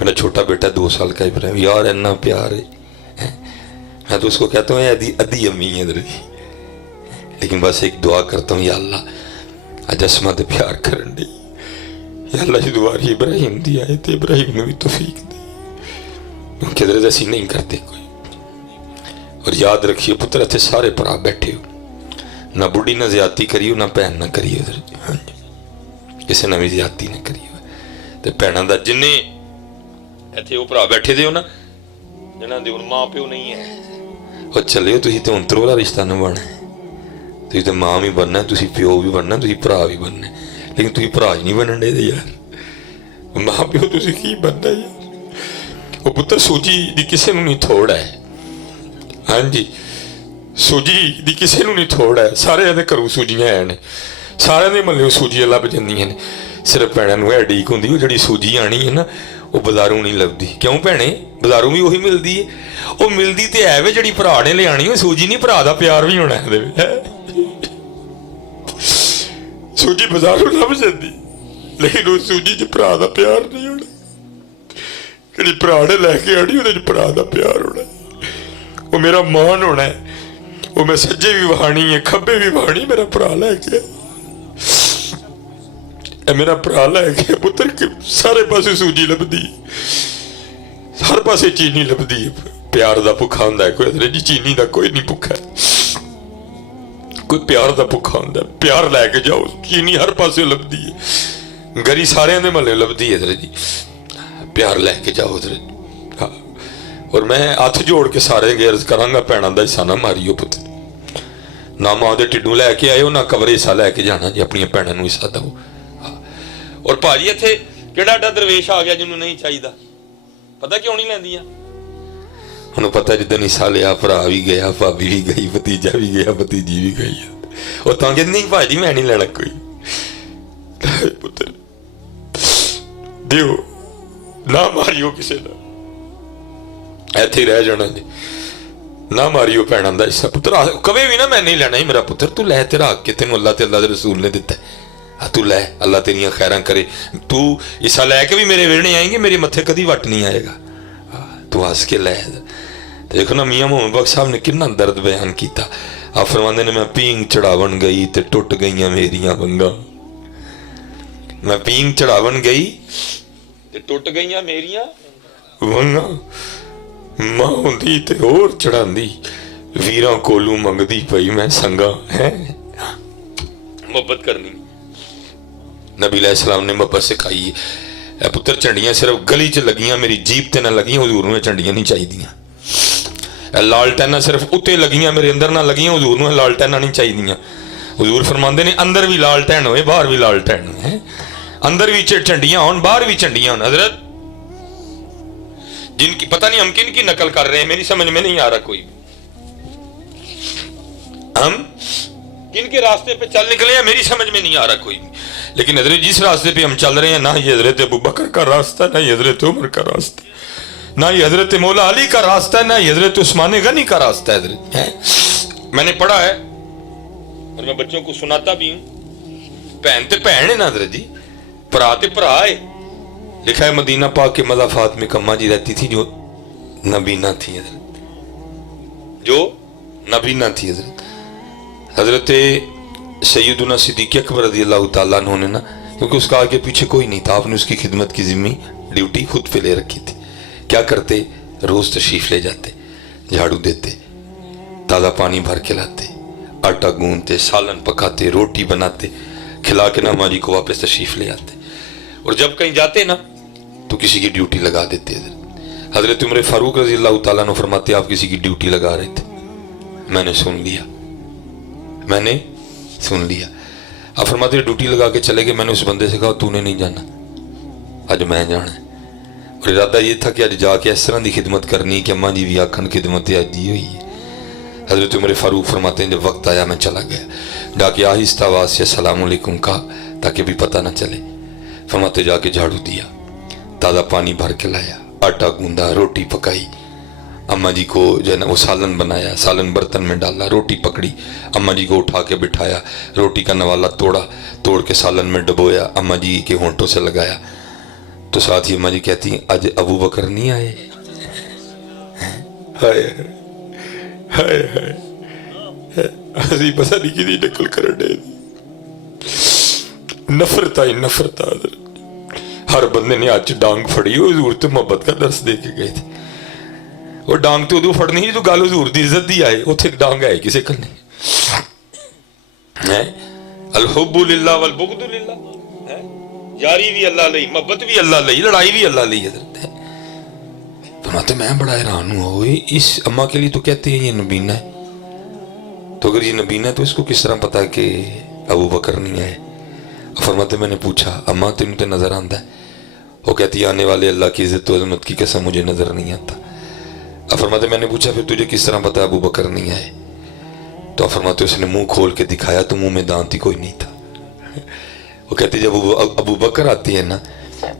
मेरा छोटा बेटा 2 साल का इब्राहिम, यार इतना प्यार है। मैं तो उसको कहता हूँ आधी आधी अम्मी है इधर की, लेकिन बस एक दुआ करता हूँ, या अल्लाह अज असमा ते प्यार करन दी, या अल्लाह जी दुआ इब्राहिम दी आए तो इब्राहिम ने भी तौफीक दी, क्योंकि इधर असी नहीं करते कोई। और याद रखिए पुत्र, इतने सारे भरा बैठे हो, ना बुढ़ी ना ज्यादती करियो, ना भैन ना करियो, इधर हाँ जी किसी ने भी ज्यादती ना करियो। तो भैनों का जिन्ने इतने वो भरा बैठे दे हो ना, जिन्हों के माँ प्यो नहीं है, और चलियो तुम तो अंतर वाला रिश्ता निभाना है, तुम तो माँ भी बनना, तुम प्यो भी बनना, तुम भरा भी बनना, लेकिन तुम भरा ही नहीं बनन दे यार, माँ प्यो तुम की बनना यार। वो पुत्र सूजी की किसी को नहीं थोड़ है, हाँ जी सूजी की किसी को नहीं थोड़ है, सारे घरों सूजियां है, सारे के महल्ले सूजियां लभ जांदियां ने, सिर्फ भैनों को उड़ीक होंदी, वो जी सूजी आनी है ना वो बाजारों नहीं लभदी। क्यों भैने, बाजारों भी उही मिलती है, वो मिलती तो है वे जी भरा ने लियानी, सूजी नहीं, भरा का प्यार भी होना है। सूजी बाजारों लभ जाती, लेकिन वो सूजी च भरा का प्यार नहीं होना, जी भरा ने लैके आनी वो भरा का प्यार होना, वो मेरा मान होना है, वो मैं सज्जे भी वहानी है खब्बे भी वहानी, मेरा भरा लैके मेरा भरा लैके पुत्र के सारे पासे सूजी लभदी, हर पासे चीनी लभदी। प्यार का भुखा होंदा है कोई, जी चीनी का कोई नहीं भुखा, कोई प्यार का भुखा होंदा, प्यार लैके जाओ, चीनी हर पासे लभदी है, गरी सारे दे महल्ले लभदी है जी, प्यार लैके जाओ उधर। हाँ, और मैं हथ जोड़ के सारे अर्ज करांगा, भैनों का हिस्सा ना मारियो पुत्र, ना माँ के टिड्डू लैके आयो, ना कवर हिस्सा लैके जाना जी, अपन भैनों को हिस्सा दो। और भाजी इत्थे किहड़ा दरवेश आ गया जिन्होंने नहीं चाहिए, पता क्यों नहीं लैंदियां, उन्होंने पता जिद्दन हिस्सा लिया भरा भी गया, भाभी भी गई, भतीजा भी गया, भतीजी भी गई, और तां कहंदी नहीं भाजी मैं नहीं लेना कोई। पुत्र दियो ना मारियो किसी का, इत्थे रह जाना जी, ना मारियो भैनों का हिस्सा। पुत्र कवे भी ना मैं नहीं लेना ही, मेरा पुत्र तू लै, तेरा हक के तेन अल्लाह ते अल्लाह दे रसूल ने दिता है, तू लै, अल्लाह तेरियां खैरां करे, तू हिस्सा लैके भी मेरे वेड़ने आएंगे, मेरे मत्थे कदी वट नहीं आएगा, तू हस के लै। देखो ना मियां मोहम्मद बख्श साहब ने कितना दर्द बयान किया, आप फरमाते ने मैं पींग चढ़ावन गई ते टुट गईयां मेरियां वंगां, मैं पींग चढ़ावन गई ते टुट गईयां मेरियां वंगां, मां हुंदी ते होर चढ़ांदी, वीरां कोलू मंगदी पई मैं संगा है। मोहब्बत करनी नबी अलैहिस्सलाम ने मोहब्बत सिखाई है। पुत्र झंडियां सिर्फ गली च लगियां, मेरी जीप ते ना लगियां, हुजूर नूं झंडियां नहीं चाहिए। लालटैना सिर्फ उत्ते लगियां, मेरे अंदर ना लगियां, हुजूर नूं लालटैना नहीं चाहिए। हुजूर फरमांदे ने अंदर भी लालटैन होए, बाहर भी लालटैन होए, अंदर भी झंडियां होन, बाहर भी झंडियां होन। हजरत जिनकी पता नहीं हम किन की नकल कर रहे हैं, मेरी समझ में नहीं आ रहा कोई, हम किन के रास्ते पे चल निकले हैं मेरी समझ में नहीं आ रहा कोई, लेकिन हजरत जिस रास्ते पे हम चल रहे हैं ना ये हजरत अबू बकर का रास्ता, ना ये हजरत उमर का रास्ता, ना ये हजरत मौला अली का रास्ता है, ना ये हजरत उस्मान गनी का रास्ता है। हजरत है मैंने पढ़ा है और मैं बच्चों को सुनाता भी हूं, भैन ते भैन है ना हजरत जी, भरा ते भरा है। लिखा है मदीना पाक के मज़ाफात में कम्मा जी रहती थी जो नबीना थी, हजरत जो नबीना थी। हजरत सैयदुना सिद्दीक़ अकबर रज़ी अल्लाह ताला अन्हु ने ना, क्योंकि उसका आगे पीछे कोई नहीं था, आपने उसकी खिदमत की जिम्मी ड्यूटी खुद पे ले रखी थी। क्या करते, रोज़ तशरीफ़ ले जाते, झाड़ू देते, ताज़ा पानी भर के लाते, आटा गूंदते, सालन पकाते, रोटी बनाते, खिला के ना माँ जी को वापस तशरीफ़ ले आते। और जब कहीं जाते ना तो किसी की ड्यूटी लगा देते। हजरत उमर फारूक रज़ी अल्लाह ताला अन्हु फरमाते आप किसी की ड्यूटी लगा रहे थे, मैंने सुन लिया, मैंने सुन लिया। आप फरमाते ड्यूटी लगा के चले गए, मैंने उस बंदे से कहा तूने नहीं जाना, अज मैं जाना है। और इरादा ये था कि अज जाके इस तरह की खिदमत करनी कि अम्मा जी भी आखन खिदमत अज ही हुई है। हजरत उमर फारूक फरमाते हैं जब वक्त आया मैं चला गया, जाके आहिस्ता आवाज़ से अस्सलाम वालेकुम कहा ताकि भी पता ना चले। फरमाते जाके झाड़ू दिया, ताज़ा पानी भर के लाया, आटा गूंदा, रोटी पकाई, अम्मा जी को जो है ना वो सालन बनाया, सालन बर्तन में डाला, रोटी पकड़ी, अम्मा जी को उठा के बिठाया, रोटी का नवाला तोड़ा, तोड़ के सालन में डबोया, अम्मा जी के होंठों से लगाया, तो साथ ही अम्मा जी कहती हैं आज अबू बकर नहीं आए। हाय हाय हाय असी पता नहीं कि नकल कर डे नफरत आई नफरत। हर बंदे ने आज डांग फड़ी हजूर तो मोहब्बत का दर्स दे के गए थे। वो डांग तो उदू फड़नी ही जो गल हजूर की इज्जत दी आए, उथे डांग है किसी कल नहीं है। अलहुब्बु लिल्लाह वल बुग़्दु लिल्लाह है, यारी भी अल्लाह लई, मोहब्बत भी अल्लाह लई, लड़ाई भी अल्लाह लई है। तो मैं बड़ा हैरान हुआ इस अम्मा के लिए तो कहते हैं ये नबीना है, तो अगर ये नबीना है तो इसको किस तरह पता है कि अबू बकर नहीं है। फरमाते मैंने पूछा अम्मा तेन तो नजर आता है? वो कहती आने वाले अल्लाह की इज्जत और अजमत की कसम मुझे नजर नहीं आता। फरमाते मैंने पूछा फिर तुझे किस तरह पता है अबू बकर नहीं है? तो फरमाते उसने मुंह खोल के दिखाया तो मुंह में दांत ही कोई नहीं था। वो कहती जब अबू बकर आती है ना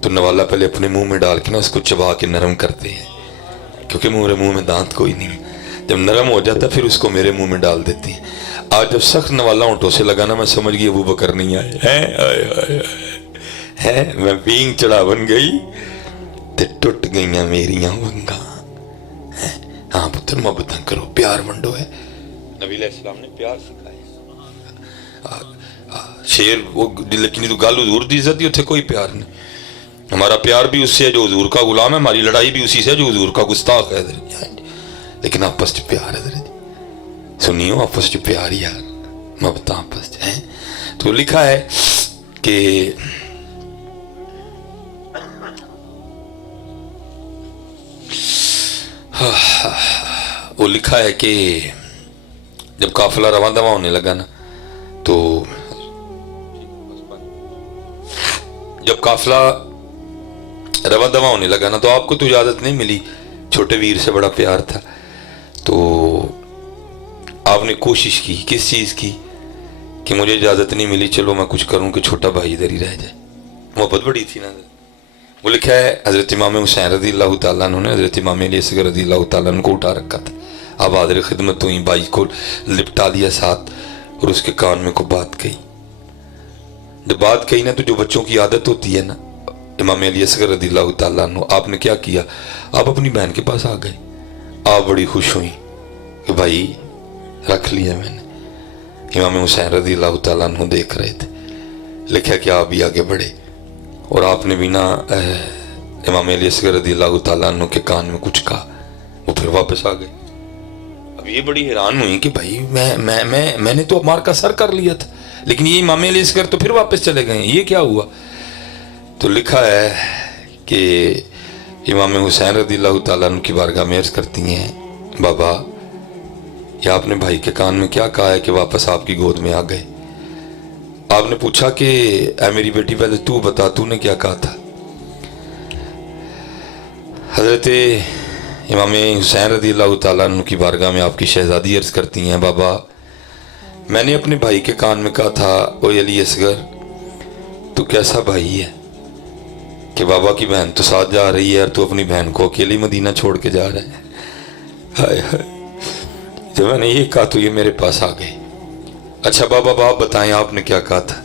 तो नवाला पहले अपने मुंह में डाल के ना उसको चबा के नरम करते हैं, क्योंकि मेरे मुंह में दांत कोई नहीं है। जब नरम हो जाता फिर उसको मेरे मुंह में डाल देती हैं। आज जब सख्त नवाला होंठों से लगा ना मैं समझ गई अबू बकर नहीं आए हैं। मैं पींग चढ़ा बन गई ते टुट गई मेरिया वंगा। हाँ पुत्र मोहब्बत करो, प्यार वंडो है। नबी अलैहिस्सलाम ने प्यार सिखाया। शेर वो लेकिन तो गल हुजूर दी इज्जत दी, उथे कोई प्यार नहीं। हमारा प्यार भी उससे है जो हुजूर का गुलाम है, हमारी लड़ाई भी उसी से है जो हुजूर का गुस्ताख है। लेकिन आपस च प्यार है, सुनियो आपस च प्यार यार, मोहब्बत आपस च है। तो लिखा है कि वो लिखा है कि जब काफिला रवां दवा होने लगा ना, तो जब काफिला रवां दवा होने लगा ना तो आपको तो इजाजत नहीं मिली, छोटे वीर से बड़ा प्यार था, तो आपने कोशिश की किस चीज की कि मुझे इजाजत नहीं मिली, चलो मैं कुछ करूं कि छोटा भाई इधर ही रह जाए। मोहब्बत बड़ी थी ना। वो लिखा है हजरत इमाम हुसैन रज़ी अल्लाह तआला अन्हु ने हजरत इमाम अली असगर रज़ी अल्लाह तआला अन्हु को उठा रखा था। अब हाज़िर खिदमत हुई, भाई को लिपटा लिया साथ और उसके कान में को बात कही। जब बात कही ना तो जो बच्चों की आदत होती है ना, इमाम अली असगर रज़ी अल्लाह तआला अन्हु आपने क्या किया, आप अपनी बहन के पास आ गए। आप बड़ी खुश हुई कि भाई रख लिया मैंने। इमाम हुसैन रज़ी अल्लाह तआला अन्हु देख रहे थे। लिखा कि आप भी आगे बढ़े और आपने भी ना इमाम अली असगर रज़ी अल्लाह तआला अन्हु के कान में कुछ कहा, वो फिर वापस आ गए। अब ये बड़ी हैरान हुई कि भाई मैंने तो मार का सर कर लिया था, लेकिन ये इमाम अली असगर तो फिर वापस चले गए, ये क्या हुआ? तो लिखा है कि इमाम हुसैन रज़ी अल्लाह तआला अन्हु की बारगाह में अर्ज़ करती हैं, बाबा ये आपने भाई के कान में क्या कहा है कि वापस आपकी गोद में आ गए? आपने पूछा कि ऐ मेरी बेटी पहले तू बता तूने क्या कहा था? हजरत इमाम हुसैन रज़ी अल्लाह तआला अन्हु की बारगाह में आपकी शहजादी अर्ज़ करती हैं, बाबा मैंने अपने भाई के कान में कहा था ओ अली असगर तू कैसा भाई है कि बाबा की बहन तो साथ जा रही है और तू अपनी बहन को अकेली मदीना छोड़ के जा रहा है। हाय हाय, जब मैंने ये कहा तो ये मेरे पास आ गए। अच्छा बाबा आप बताएं आपने क्या कहा था?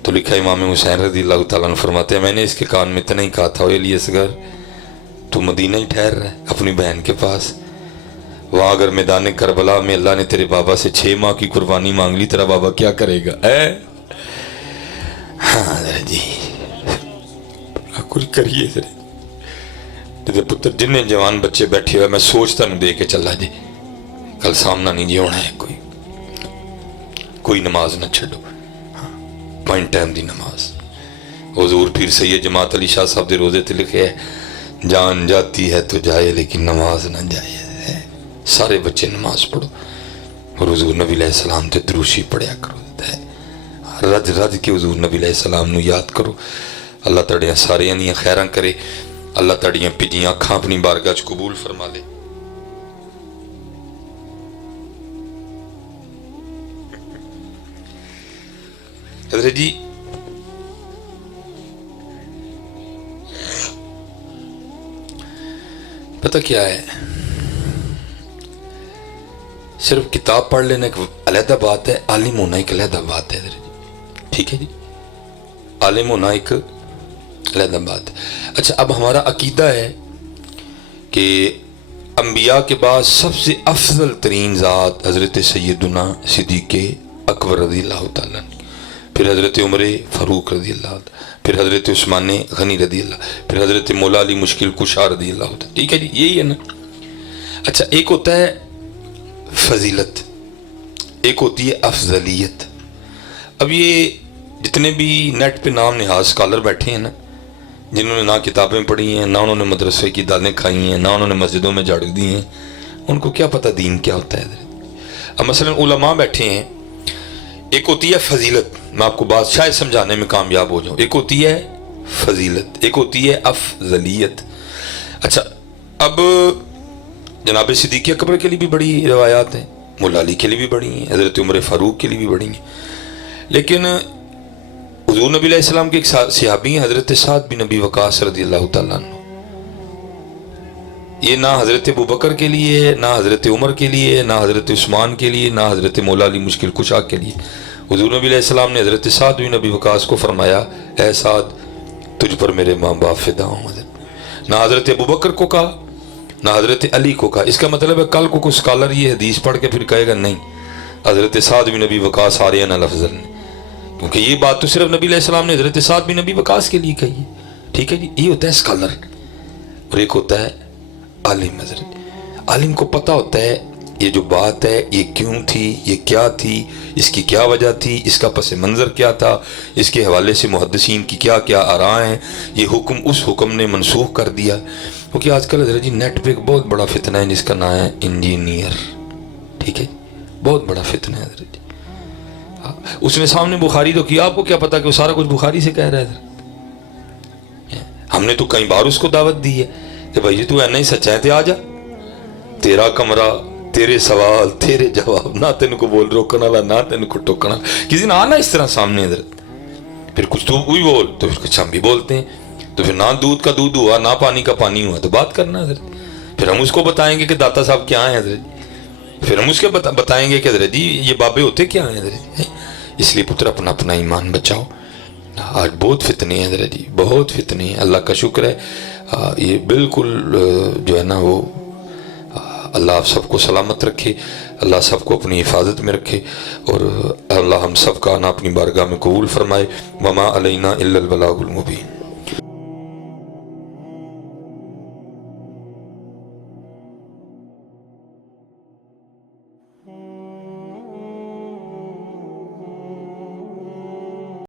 तो लिखा इमाम हुसैन रज़ी अल्लाह तआला अन्हु फरमाते हैं, मैंने इसके कान में इतना ही कहा था ओ अली असगर तू मदीना ही ठहर रहा है अपनी बहन के पास, वहाँ अगर मैदान करबला में अल्लाह ने तेरे बाबा से 6 माह की कुर्बानी मांग ली तेरा बाबा क्या करेगा? हाँ जी कुछ करिए तेरे पुत्र जिन्ने जवान बच्चे बैठे हुए मैं सोच तेन दे के चला जी, कल सामना नहीं जी होना है, कोई नमाज ना छो। हाँ 5 टाइम की नमाज। हुजूर पीर सैयद जमात अली शाह साहब के रोजे ते लिखे है, जान जाती है तो जाए लेकिन नमाज ना जाए। सारे बच्चे नमाज पढ़ो और हुजूर नबी अलैहिस्सलाम ते दुरूशी पढ़िया करो, रज रज के हुजूर नबी अलैहिस्सलाम नू याद करो। अल्लाह तुहाडियां सारियां दियां खैरां करे, अल्लाह तुहाडियां भिजियां अखां अपनी बारगाह च कबूल फरमा ले। हज़रत जी पता क्या है, सिर्फ किताब पढ़ लेना एक अलहदा बात है, आलिम होना एक अलहदा बात है। ठीक है जी, आलिम होना एक علیحدہ بات. اچھا اب ہمارا عقیدہ ہے کہ انبیاء کے بعد سب سے افضل ترین ذات حضرت سیدنا صدیق اکبر رضی اللہ تعالیٰ، پھر حضرت عمر فاروق رضی اللہ عنہ، پھر حضرت عثمان غنی رضی اللہ، پھر حضرت مولا علی مشکل کشا رضی اللہ عنہ. ٹھیک ہے جی، یہی ہے نا. اچھا ایک ہوتا ہے فضیلت، ایک ہوتی ہے افضلیت. اب یہ جتنے بھی نیٹ پہ نام نہاد اسکالر بیٹھے ہیں نا، جنہوں نے نہ کتابیں پڑھی ہیں، نہ انہوں نے مدرسے کی دالیں کھائی ہیں، نہ انہوں نے مسجدوں میں جھاڑ دی ہیں، ان کو کیا پتہ دین کیا ہوتا ہے. اب مثلا علماء بیٹھے ہیں، ایک ہوتی ہے فضیلت، میں آپ کو بات شاید سمجھانے میں کامیاب ہو جاؤں. ایک ہوتی ہے فضیلت، ایک ہوتی ہے افضلیت. اچھا اب جناب صدیق اکبر کے لیے بھی بڑی روایات ہیں، مولا علی کے لیے بھی بڑی ہیں، حضرت عمر فاروق کے لیے بھی بڑی ہیں. لیکن حضور نبی علیہ السلام کے ایک صحابی ہیں حضرت سعد بن ابی وقاص رضی اللہ تعالیٰ عنہ. یہ نہ حضرت ابوبکر کے لیے ہے، نہ حضرت عمر کے لیے، نہ حضرت عثمان کے لیے، نہ حضرت مولا علی مشکل کشا کے لیے. حضور نبی علیہ السلام نے حضرت سعد بن ابی وقاص کو فرمایا اے سعد تجھ پر میرے ماں باپ فدا ہوں. نہ حضرت ابوبکر کو کہا نہ حضرت علی کو کہا. اس کا مطلب ہے کل کو کوئی اسکالر یہ حدیث پڑھ کے پھر کہے گا نہیں حضرت سعد بن ابی وقاص آریہ نہ لفظ، کیونکہ یہ بات تو صرف نبی علیہ السلام نے حضرت سعد بن ابی وقاص کے لیے کہی ہے. ٹھیک ہے جی، یہ ہوتا ہے اسکالر. اور ایک ہوتا ہے عالم. حضرت عالم کو پتہ ہوتا ہے یہ جو بات ہے یہ کیوں تھی، یہ کیا تھی، اس کی کیا وجہ تھی، اس کا پس منظر کیا تھا، اس کے حوالے سے محدثین کی کیا کیا آراء ہیں، یہ حکم اس حکم نے منسوخ کر دیا. کیونکہ آج کل حضرت جی نیٹ پہ ایک بہت بڑا فتنہ ہے جس کا نام ہے انجینئر. ٹھیک ہے، بہت بڑا فتنہ ہے حضرت جی. اس نے سامنے بخاری تو کیا، آپ کو کیا پتا کہ وہ سارا کچھ بخاری سے کہہ رہا ہے. ہم نے تو کئی بار اس کو دعوت دی ہے کہ بھائی تو اینا ہی سچا ہے تے آ جا، تیرا کمرہ، تیرے سوال، تیرے جواب، نہ تین کو بول روکنا والا، نہ تین کو ٹوکنا. کسی نے آنا اس طرح سامنے حضرت، پھر کچھ تو وہی بول تو پھر کچھ ہم بھی بولتے ہیں. تو پھر نہ دودھ کا دودھ ہوا نہ پانی کا پانی ہوا تو بات کرنا حضرت. پھر ہم اس کو بتائیں گے کہ داتا صاحب کیا ہیں حضرت، پھر ہم اس کے بتائیں گے کہ حضرت جی یہ بابے ہوتے کیا ہیں حضرت. اس لیے پتر اپنا اپنا ایمان بچاؤ. آج بہت فتنے ہیں حضرت جی، بہت فتنے ہیں. اللہ کا شکر ہے یہ بالکل جو ہے نا وہ اللہ آپ سب کو سلامت رکھے، اللہ سب کو اپنی حفاظت میں رکھے، اور اللہ ہم سب کا آنا اپنی بارگاہ میں قبول فرمائے. وما علینا الا البلاغ المبین.